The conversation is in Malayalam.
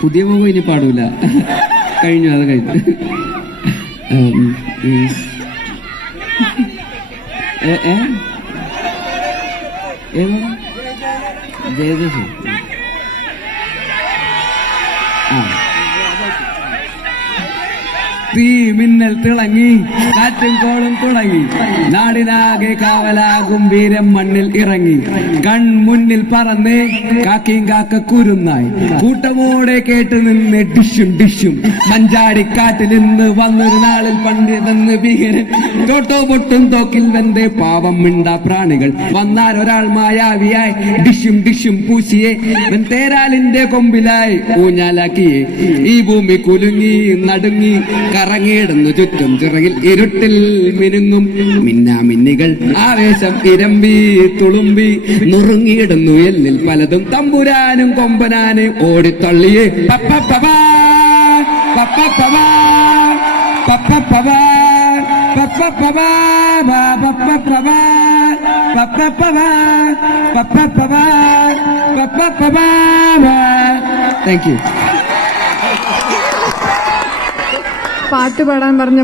പുതിയ പോകും ഇനി പാടൂല. കഴിഞ്ഞു, അത് കഴിഞ്ഞു. ജയദേശം തീ മിന്നൽ തിളങ്ങി, കാറ്റും കോളും തുടങ്ങി, നാടിനാകെ കാവലാകും വീരം മണ്ണിൽ ഇറങ്ങി. കൺമുന്നിൽ പറന്നേ കാക്കയും കാക്ക കുരുന്നായി, കൂട്ടമോടെ കേട്ട് നിന്ന് ഡിഷും ഡിഷും. മഞ്ചാടിക്കാട്ടിൽ നിന്ന് വന്നൊരു നാളിൽ പണ്ടിതെന്ന് ഭീകരൻ, തോട്ടോ പൊട്ടും തോക്കിൽ വെന്തേ പാവം മിണ്ടാ പ്രാണികൾ. വന്നാലൊരാൾ മായാവിയായി ഡിഷും ഡിഷും പൂശിയെ, തേരാലിന്റെ കൊമ്പിലായി ഊഞ്ഞാലാക്കിയേ. ഈ ഭൂമി കുലുങ്ങി നടുങ്ങി കറങ്ങിയിടുന്നു ചുറ്റും ചിറകിൽ ഇരുട്ടിൽ മിനുങ്ങും മിന്നാമിന്നികൾ. ആവേശം ഇരമ്പി തുളുമ്പി നുറുങ്ങിയിടുന്നു എല്ലിൽ പലതും. തമ്പുരാനും കൊമ്പനാനും ഓടിത്തള്ളിയേ പപ്പപ്പവാ പപ്പപ്പവാ പപ്പപ്പവാ പപ്പപ്പവാ പപ്പപ്പവാ പപ്പപ്പവാ പപ്പപ്പവാ പപ്പപ്പവാ. Thank you. പാട്ട് പാടാൻ പറഞ്ഞ